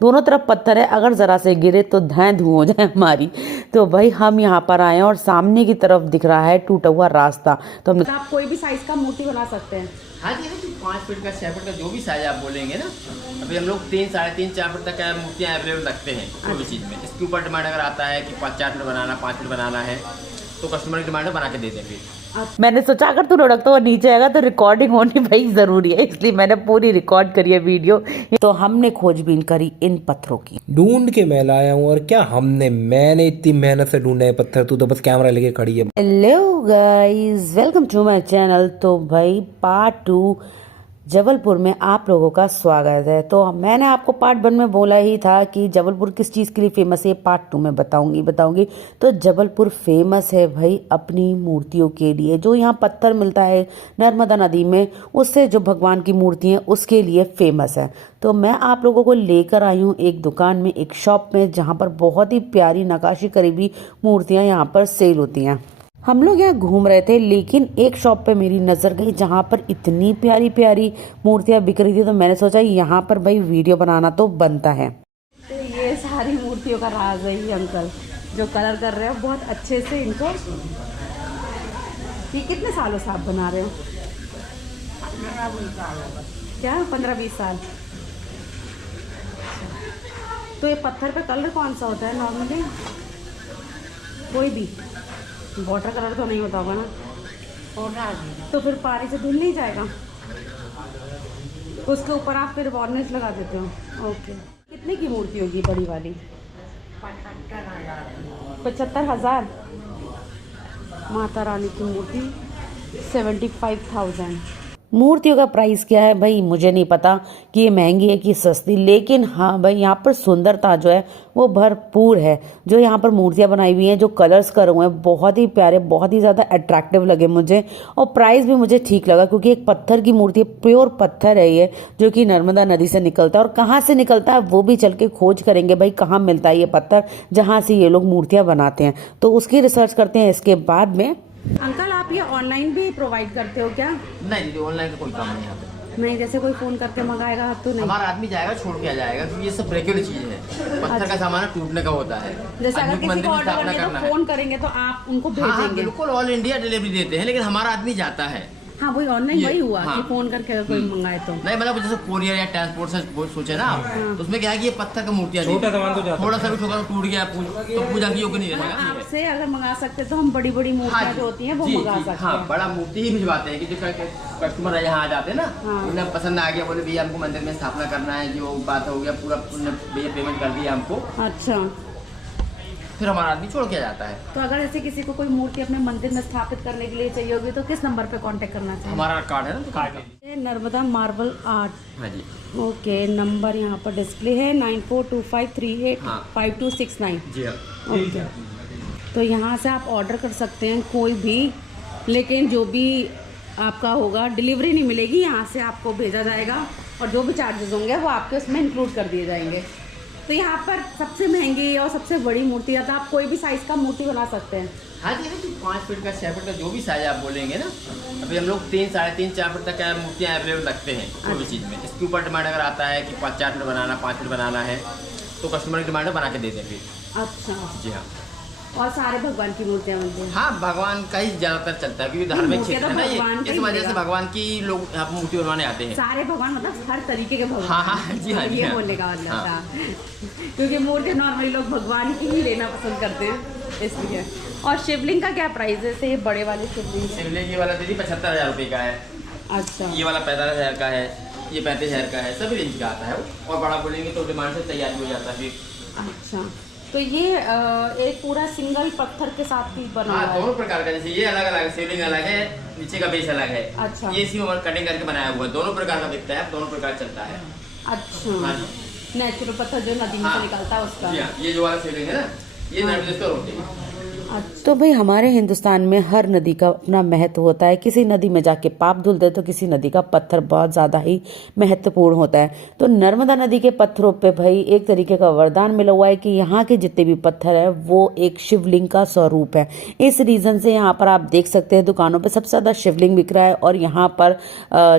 दोनों तरफ पत्थर है, अगर ज़रा से गिरे तो धाए धूँ हो जाए हमारी। तो भाई हम यहाँ पर आए हैं और सामने की तरफ दिख रहा है टूटा हुआ रास्ता। तो हमने आप कोई भी साइज का मूर्ति बना सकते हैं। हाँ जी, 5 फीट का 6 फीट का जो भी साइज आप बोलेंगे ना। अभी हम लोग 3, 3.5, 4 फीट तक का मूर्तियाँ अवेलेबल रखते हैं कोई भी चीज़ में। इसके ऊपर डिमांड अगर आता है कि 4 फीट बनाना, 5 फीट बनाना है, तो कस्टमर की डिमांड बना के दे देंगे। मैंने सोचा अगर तू लुढ़कता हुआ नीचे आएगा तो रिकॉर्डिंग होनी भाई ज़रूरी है, इसलिए मैंने पूरी रिकॉर्ड करी है वीडियो। तो हमने खोजबीन करी इन पत्थरों की, ढूंढ के मैं लाया हूँ। और क्या मैंने इतनी मेहनत से ढूंढे पत्थर, तू तो बस कैमरा लेके खड़ी है। Hello guys, welcome to my channel. तो भाई पार्ट 2 जबलपुर में आप लोगों का स्वागत है। तो मैंने आपको पार्ट 1 में बोला ही था कि जबलपुर किस चीज़ के लिए फेमस है, पार्ट 2 में बताऊंगी। तो जबलपुर फेमस है भाई अपनी मूर्तियों के लिए। जो यहाँ पत्थर मिलता है नर्मदा नदी में, उससे जो भगवान की मूर्ति है उसके लिए फेमस है। तो मैं आप लोगों को लेकर आई हूँ एक दुकान में, एक शॉप में, जहाँ पर बहुत ही प्यारी नक्काशी करी हुई मूर्तियाँ यहाँ पर सेल होती हैं। हम लोग यहाँ घूम रहे थे, लेकिन एक शॉप पे मेरी नज़र गई जहाँ पर इतनी प्यारी प्यारी मूर्तियाँ बिक रही थी। तो मैंने सोचा यहाँ पर भाई वीडियो बनाना तो बनता है। तो ये सारी मूर्तियों का राज है ये अंकल जो कलर कर रहे हैं बहुत अच्छे से इनको। ये कितने सालों से आप बना रहे हो? क्या 15-20 साल? तो ये पत्थर पे कलर कौन सा होता है नॉर्मली? कोई भी वाटर कलर तो नहीं होता होगा ना? तो फिर पानी से धुल नहीं जाएगा? उसके ऊपर आप फिर वार्निश लगा देते हो? ओके। कितने की मूर्ति होगी बड़ी वाली? 75,000। माता रानी की मूर्ति 75,000। मूर्तियों का प्राइस क्या है भाई मुझे नहीं पता कि ये महंगी है कि सस्ती, लेकिन हाँ भाई यहाँ पर सुंदरता जो है वो भरपूर है। जो यहाँ पर मूर्तियाँ बनाई हुई हैं, जो कलर्स करे हुए हैं, बहुत ही प्यारे, बहुत ही ज़्यादा अट्रैक्टिव लगे मुझे। और प्राइस भी मुझे ठीक लगा, क्योंकि एक पत्थर की मूर्ति है, प्योर पत्थर है ये, जो कि नर्मदा नदी से निकलता है। और कहाँ से निकलता है वो भी चल के खोज करेंगे भाई, कहाँ मिलता है ये पत्थर जहाँ से ये लोग मूर्तियाँ बनाते हैं। तो उसकी रिसर्च करते हैं इसके बाद में। अंकल आप ये ऑनलाइन भी प्रोवाइड करते हो क्या? नहीं दीदी, ऑनलाइन का कोई काम नहीं आता। नहीं, जैसे कोई फ़ोन करके मंगाएगा तो नहीं? हमारा आदमी जाएगा, छोड़ के आ जाएगा, क्योंकि ये सब ब्रेकेबल चीज़ है। पत्थर का सामान टूटने का होता है। जैसे अगर आदमी को किसी को मंदिर में ऑर्डर स्थापना करनी है करना तो है। फ़ोन करेंगे तो आप उनको हाँ भेजेंगे? बिल्कुल, ऑल इंडिया डिलीवरी देते हैं, लेकिन हमारा आदमी जाता है। हाँ वही ऑनलाइन वही हुआ हाँ। कि फ़ोन करके अगर कोई मंगाए तो। नहीं मतलब जैसे कोरियर या ट्रांसपोर्ट से सोचे ना आप, तो उसमें क्या है कि ये पत्थर का मूर्तियाँ छोटा सामान तो जाता है, थोड़ा सा भी ठोका तो टूट गया तो पूजा की योग्य नहीं रहेगा। आपसे अगर मंगा सकते तो हम बड़ी बड़ी मूर्तियाँ जो होती हैं वो मंगा सकते हैं। हाँ, बड़ा मूर्ति ही भिजवाते हैं कि जो कस्टमर है यहाँ आ जाते हैं ना, उन्हें पसंद आ गया, बोले भैया हमको मंदिर में स्थापना करना है, जो बात हो गया पूरा भैया पेमेंट कर दिया हमको, अच्छा। फिर हमारा आदमी छोड़ के जाता है। तो अगर ऐसे किसी को कोई मूर्ति अपने मंदिर में स्थापित करने के लिए चाहिए होगी तो किस नंबर पे कांटेक्ट करना चाहिए? हमारा कार्ड है ना, कार्ड ये नर्मदा मार्बल आर्ट। हाँ जी। ओके, नंबर यहाँ पर डिस्प्ले है 9425385269। जी हाँ। ओके, तो यहाँ से आप ऑर्डर कर सकते हैं कोई भी, लेकिन जो भी आपका होगा डिलीवरी नहीं मिलेगी, यहाँ से आपको भेजा जाएगा और जो भी चार्जेस होंगे वो आपके उसमें इंक्लूड कर दिए जाएंगे। तो यहाँ पर सबसे महंगी और सबसे बड़ी मूर्ति है, तो आप कोई भी साइज़ का मूर्ति बना सकते हैं। हाँ जी, 5 फीट का 6 फीट का जो भी साइज आप बोलेंगे ना। अभी हम लोग 3, 3.5, 4 फीट तक का मूर्तियाँ अवेलेबल रखते हैं कोई भी चीज़ में। इसके ऊपर डिमांड अगर आता है कि 4 फीट बनाना, 5 फीट बनाना है, तो कस्टमर की डिमांड बना के दे देंगे। अच्छा। जी हाँ। और सारे भगवान की मूर्तियाँ बनती हैं? हाँ, भगवान का ही ज़्यादातर चलता है, क्योंकि धार्मिक क्षेत्र है ना ये, इस वजह से भगवान की लोग यहाँ पर मूर्ति बनवाने आते हैं। सारे भगवान मतलब हर तरीके के भगवान? हाँ हाँ जी हाँ, ये बोलने का मतलब था। क्योंकि मूर्ति नॉर्मली लोग भगवान की ही लेना पसंद करते हैं, इसलिए। और शिवलिंग का क्या प्राइस है? जैसे ये बड़े वाले शिवलिंग? शिवलिंग ये वाला दीदी 75,000 रुपये का है। अच्छा। ये वाला 45,000 का है, ये 35,000 का है, सभी रेंज का आता है वो। और बड़ा बोलेंगे तो डिमांड से तैयार हो जाता है। अच्छा, तो ये एक पूरा सिंगल पत्थर के साथ ही बना हुआ हाँ, है? दोनों प्रकार का, जैसे ये अलग अलग है, शिवलिंग अलग है, नीचे का बेस अलग है। अच्छा। ये इसी में कटिंग करके बनाया हुआ है, दोनों प्रकार का बिकता है, दोनों प्रकार चलता है। अच्छा। हाँ जी। नेचुरल पत्थर जो नदी में से निकलता है उसका? ये जो वाला शिवलिंग है ना, ये नर्मदा का रोटी है। तो भाई हमारे हिंदुस्तान में हर नदी का अपना महत्व होता है। किसी नदी में जाके पाप धुलते हैं तो किसी नदी का पत्थर बहुत ज़्यादा ही महत्वपूर्ण होता है। तो नर्मदा नदी के पत्थरों पे भाई एक तरीके का वरदान मिला हुआ है कि यहाँ के जितने भी पत्थर है वो एक शिवलिंग का स्वरूप है। इस रीज़न से यहाँ पर आप देख सकते हैं दुकानों पे सबसे ज़्यादा शिवलिंग बिक रहा है और यहाँ पर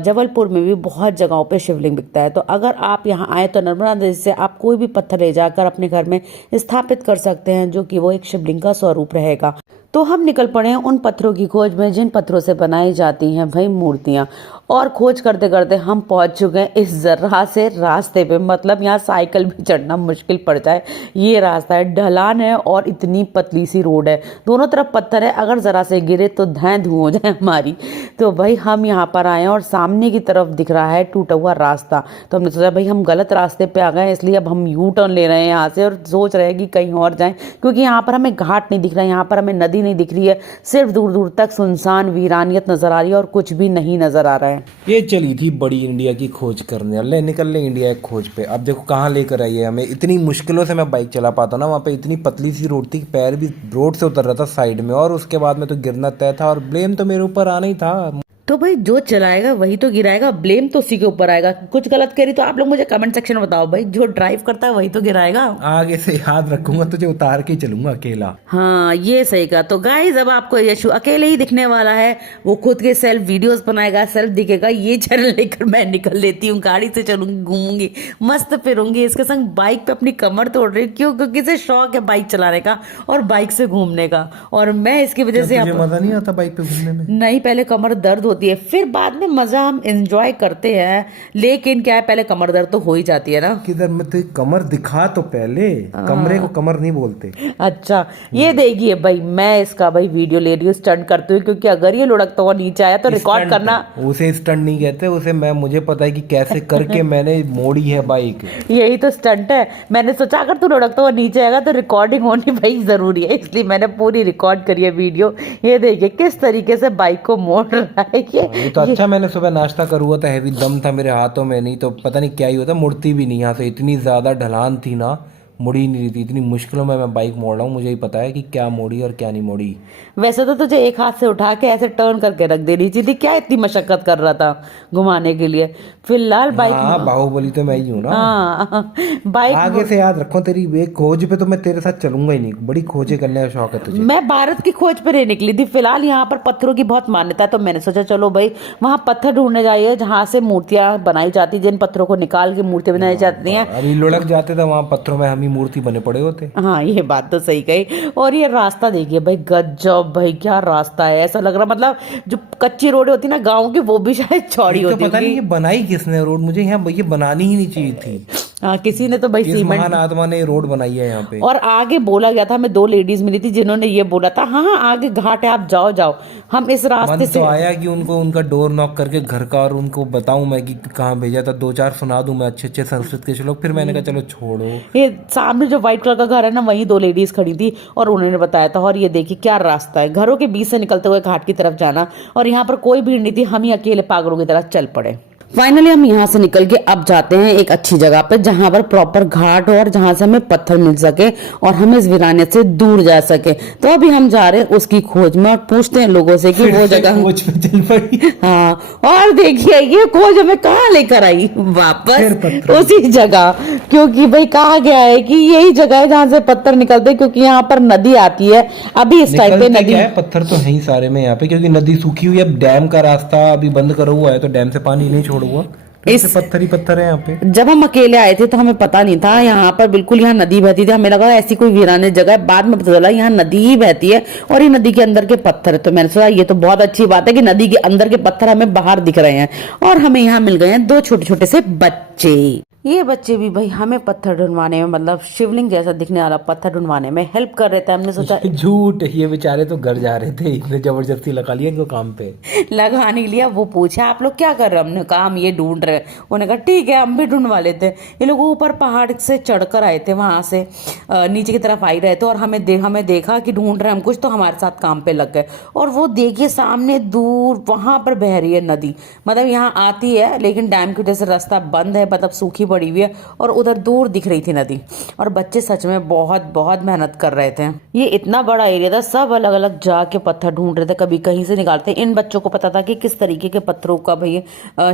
जबलपुर में भी बहुत जगहों पे शिवलिंग बिकता है। तो अगर आप यहाँ आए तो नर्मदा नदी से आप कोई भी पत्थर ले जाकर अपने घर में स्थापित कर सकते हैं जो कि वो एक शिवलिंग का स्वरूप रहेगा। तो हम निकल पड़े हैं उन पत्थरों की खोज में जिन पत्थरों से बनाई जाती हैं भाई मूर्तियां। और खोज करते करते हम पहुंच चुके हैं इस जर्रा से रास्ते पे, मतलब यहाँ साइकिल भी चढ़ना मुश्किल पड़ जाए ये रास्ता है। ढलान है और इतनी पतली सी रोड है, दोनों तरफ पत्थर है, अगर ज़रा से गिरे तो धैं धूँ हो जाए हमारी। तो भाई हम यहाँ पर आए हैं और सामने की तरफ दिख रहा है टूटा हुआ रास्ता। तो हमने सोचा भाई हम गलत रास्ते पे आ गए, इसलिए अब हम यू टर्न ले रहे हैं यहाँ से और सोच रहे हैं कि कहीं और जाएं, क्योंकि यहाँ पर हमें घाट नहीं दिख रहा है, यहाँ पर हमें नदी नहीं दिख रही है, सिर्फ दूर दूर तक सुनसान वीरानियत नजर आ रही है और कुछ भी नहीं नजर आ रहा है। ये चली थी बड़ी इंडिया की खोज करने, ले निकल ले इंडिया की खोज पे। अब देखो कहाँ लेकर आई है हमें। इतनी मुश्किलों से मैं बाइक चला पाता ना, वहाँ पे इतनी पतली सी रोड थी, पैर भी रोड से उतर रहा था साइड में, और उसके बाद में तो गिरना तय था और ब्लेम तो मेरे ऊपर आना ही था। तो भाई जो चलाएगा वही तो गिराएगा, ब्लेम तो उसी के ऊपर आएगा। कुछ गलत करी तो आप लोग मुझे कमेंट सेक्शन में बताओ भाई, जो ड्राइव करता है वही तो गिराएगा। आगे से याद रखूंगा, तुझे उतार के ही चलूंगा अकेला। हाँ ये सही कहा। तो गाइस अब आपको यशु अकेले ही दिखने वाला है, वो खुद के सेल्फ वीडियोस बनाएगा, सेल्फ दिखेगा। ये चैनल लेकर मैं निकल लेती हूँ, गाड़ी से चलूंगी, घूमूंगी, मस्त फिरूंगी। इसके संग बाइक पे अपनी कमर तोड़ रही हूँ, क्यों? क्योंकि इसे शौक है बाइक चलाने का और बाइक से घूमने का, और मैं इसकी वजह से मजा नहीं आता बाइक पे घूमने में? नहीं, पहले कमर दर्द होती है, फिर बाद में मजा हम एंजॉय करते हैं, लेकिन क्या है पहले कमर दर्द तो हो ही जाती है ना। किधर में तो कमर दिखा तो पहले, कमरे को कमर नहीं बोलते। अच्छा ये देखिए भाई, मैं इसका भाई वीडियो ले रही हूँ स्टंट करते हुए, क्योंकि अगर ये लुढ़कता हुआ नीचे आया तो रिकॉर्ड करना। उसे स्टंट नहीं कहते, उसे मुझे पता है कि कैसे करके मैंने मोड़ी है बाइक। यही तो स्टंट है। मैंने सोचा अगर तू लुढ़कता हुआ नीचे आएगा तो रिकॉर्डिंग होनी भाई जरूरी है, इसलिए मैंने पूरी रिकॉर्ड करी है वीडियो। ये देखिए किस तरीके से बाइक को मोड़ रहा है ये तो अच्छा मैंने सुबह नाश्ता कर हुआ था, हैवी दम था मेरे हाथों में, नहीं तो पता नहीं क्या ही होता, मुड़ती भी नहीं यहाँ से। इतनी ज़्यादा ढलान थी ना, मुड़ी नहीं रही थी। इतनी मुश्किलों में मैं बाइक मोड़ रहा हूँ, मुझे ही पता है कि क्या मोड़ी और क्या नहीं मोड़ी। वैसे तो तुझे एक हाथ से उठा के ऐसे टर्न करके रख देनी चाहिए थी, क्या इतनी मशक्कत कर रहा था घुमाने के लिए। फिलहाल बाइक, हाँ बाहुबली तो मैं ही हूँ ना। हाँ बाइक आगे से याद रखो, तेरी एक खोज पे तो मैं तेरे साथ चलूंगा ही नहीं। बड़ी खोजें करने का शौक है तुझे। मैं भारत की खोज पर निकली थी। फिलहाल यहाँ पर पत्थरों की बहुत मान्यता है, तो मैंने सोचा चलो भाई वहाँ पत्थर ढूंढने जाइए जहाँ से मूर्तियां बनाई जाती, जिन पत्थरों को निकाल के मूर्तियां बनाई जाती हैं। अभी लुढ़क जाते थे वहाँ पत्थरों में, हम ही मूर्ति बने पड़े होते। हाँ ये बात तो सही कही। और ये रास्ता देखिए भाई, गजब भाई क्या रास्ता है, ऐसा लग रहा मतलब जो कच्ची रोड होती ना गाँव की, वो भी शायद चौड़ी होती पता नहीं ये बनाई किसने रोड, मुझे यहाँ ये बनानी ही नहीं चाहिए थी। हाँ किसी ने तो भाई सीमेंट, महान आत्मा ने रोड बनाई है यहाँ पे। और आगे बोला गया था, हमें 2 लेडीज मिली थी जिन्होंने ये बोला था हाँ हाँ आगे घाट है आप जाओ जाओ। हम इस रास्ते से तो आया कि उनको उनका डोर नॉक करके घर का, और उनको बताऊं मैं कि कहाँ भेजा था, 2-4 सुना दूं मैं अच्छे अच्छे संस्कृत के श्लोक। फिर मैंने कहा चलो छोड़ो। ये सामने जो व्हाइट कलर का घर है ना, वहीं 2 लेडीज खड़ी थी और उन्होंने बताया था। और ये देखिए क्या रास्ता है, घरों के बीच से निकलते हुए घाट की तरफ जाना, और यहाँ पर कोई भीड़ नहीं थी, हम ही अकेले पागलों की तरह चल पड़े। फाइनली हम यहाँ से निकल के अब जाते हैं एक अच्छी जगह पे जहां पर प्रॉपर घाट हो और जहां से हमें पत्थर मिल सके और हम इस वीरानियत से दूर जा सके। तो अभी हम जा रहे हैं उसकी खोज में और पूछते हैं लोगों से कि वो जगह खोज में चल पड़ी। हाँ और देखिए ये खोज हमें कहाँ लेकर आई, वापस उसी जगह, क्योंकि भाई कहा गया है कि यही जगह है जहाँ से पत्थर निकलते हैं, क्योंकि यहाँ पर नदी आती है। अभी इस टाइप पे नदी है, पत्थर तो है ही सारे में यहाँ पे, क्योंकि नदी सूखी हुई है। डैम का रास्ता अभी बंद करा हुआ है, तो डैम से पानी नहीं छोड़ हुआ, इस पत्थर ही पत्थर है यहाँ पे। जब हम अकेले आए थे तो हमें पता नहीं था यहाँ पर बिल्कुल यहाँ नदी बहती थी, हमें लगा ऐसी कोई वीरानी जगह है। बाद में पता चला यहाँ नदी ही बहती है और ये नदी के अंदर के पत्थर है। तो मैंने सोचा ये तो बहुत अच्छी बात है कि नदी के अंदर के पत्थर हमें बाहर दिख रहे हैं, और हमें यहाँ मिल गए हैं 2 छोटे छोटे से बच्चे। ये बच्चे भी भाई हमें पत्थर ढूंढवाने में, मतलब शिवलिंग जैसा दिखने वाला पत्थर ढूंढवाने में हेल्प कर रहे थे। हमने सोचा झूठ, ये बेचारे तो घर जा रहे थे, इतने जबरदस्ती लगा लिया इनको काम पे। लगा नहीं लिया, वो पूछा आप लोग क्या कर रहे हो, हमने कहा हम ये ढूंढ रहे। उन्होंने कहा ठीक है हम भी ढूंढवा लेते हैं। ये लोग ऊपर पहाड़ से चढ़कर आए थे, वहां से नीचे की तरफ आई रहे थे, और हमें देखा कि ढूंढ रहे हम कुछ, तो हमारे साथ काम पे लग गए। और वो देखिए सामने दूर वहां पर बह रही है नदी, मतलब यहाँ आती है लेकिन डैम की वजह से रास्ता बंद है, मतलब सूखी पड़ी पड़ी हुई है और उधर दूर दिख रही थी नदी। और बच्चे सच में बहुत बहुत मेहनत कर रहे थे। ये इतना बड़ा एरिया था, सब अलग अलग जाके पत्थर ढूंढ रहे थे, कभी कहीं से निकालते। इन बच्चों को पता था कि किस तरीके के पत्थरों का भाई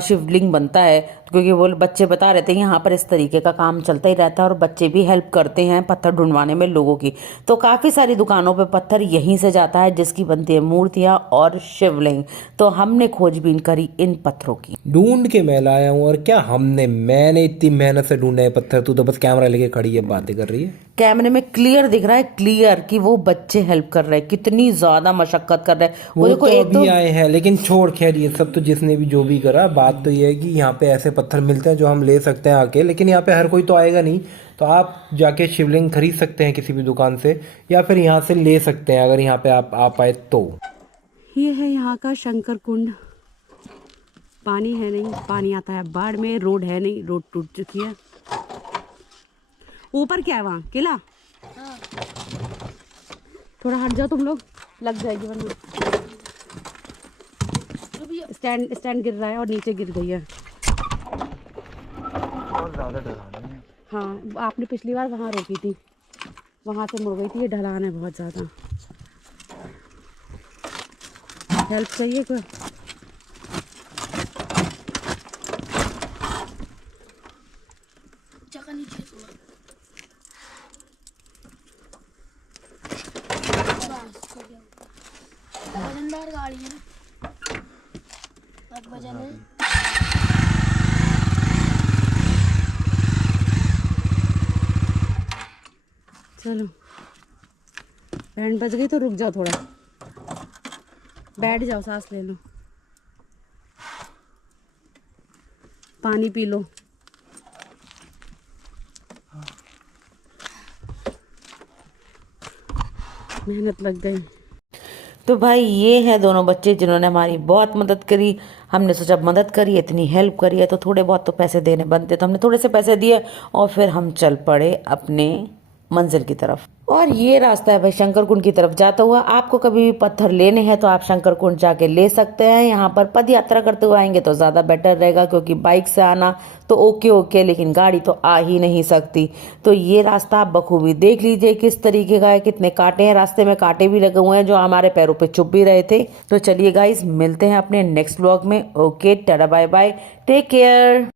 शिवलिंग बनता है, क्योंकि वो बच्चे बता रहे थे यहाँ पर इस तरीके का काम चलता ही रहता है और बच्चे भी हेल्प करते हैं पत्थर ढूंढवाने में लोगों की। तो काफ़ी सारी दुकानों पे पत्थर यहीं से जाता है जिसकी बनती है मूर्तियाँ और शिवलिंग। तो हमने खोजबीन करी इन पत्थरों की। ढूंढ के मैं लाया हूँ। और क्या मैंने इतनी मेहनत से ढूंढे हैं पत्थर, तू तो बस कैमरा लेके खड़ी है, बातें कर रही है। कैमरे में क्लियर दिख रहा है, क्लियर कि वो बच्चे हेल्प कर रहे हैं, कितनी ज्यादा मशक्कत कर रहे हैं। वो देखो तो एक अभी आए हैं, लेकिन छोड़ खैर ये सब तो जिसने भी जो भी करा, बात तो ये है कि यहाँ पे ऐसे पत्थर मिलते हैं जो हम ले सकते हैं आके, लेकिन यहाँ पे हर कोई तो आएगा नहीं। तो आप जाके शिवलिंग खरीद सकते हैं किसी भी दुकान से, या फिर यहाँ से ले सकते हैं अगर यहाँ पे आप आ पाए तो। ये है यहाँ का शंकर कुंड। पानी है नहीं, पानी आता है बाढ़ में, रोड है नहीं, रोड टूट चुकी है। ऊपर क्या है वहाँ किला? थोड़ा हट जाओ तुम लोग, लग जाएगी वरना। स्टैंड गिर रहा है और नीचे गिर गई है। हाँ, आपने पिछली बार वहाँ रोकी थी, वहाँ से मुड़ गई थी। ये ढलान है बहुत ज़्यादा। हेल्प चाहिए कोई? वजनदार गाड़ी है ना, अब वजन है। चलो, बैंड बज गई तो रुक जाओ, थोड़ा बैठ जाओ, सांस ले लो, पानी पी लो। मेहनत लग गई। तो भाई ये हैं दोनों बच्चे जिन्होंने हमारी बहुत मदद करी। हमने सोचा मदद करी, इतनी हेल्प करी है तो थोड़े बहुत तो पैसे देने बनते, तो हमने थोड़े से पैसे दिए और फिर हम चल पड़े अपने मंजिल की तरफ। और ये रास्ता है भाई शंकर कुंड की तरफ जाता हुआ। आपको कभी भी पत्थर लेने हैं तो आप शंकर कुंड जाके ले सकते हैं। यहाँ पर पद यात्रा करते हुए आएंगे तो ज़्यादा बेटर रहेगा, क्योंकि बाइक से आना तो ओके लेकिन गाड़ी तो आ ही नहीं सकती। तो ये रास्ता आप बखूबी देख लीजिए किस तरीके का है, कितने कांटे हैं, रास्ते में कांटे भी लगे हुए हैं जो हमारे पैरों पे चुभ भी रहे थे। तो चलिए गाइज, मिलते हैं अपने नेक्स्ट व्लॉग में। Okay, tata bye bye, take care.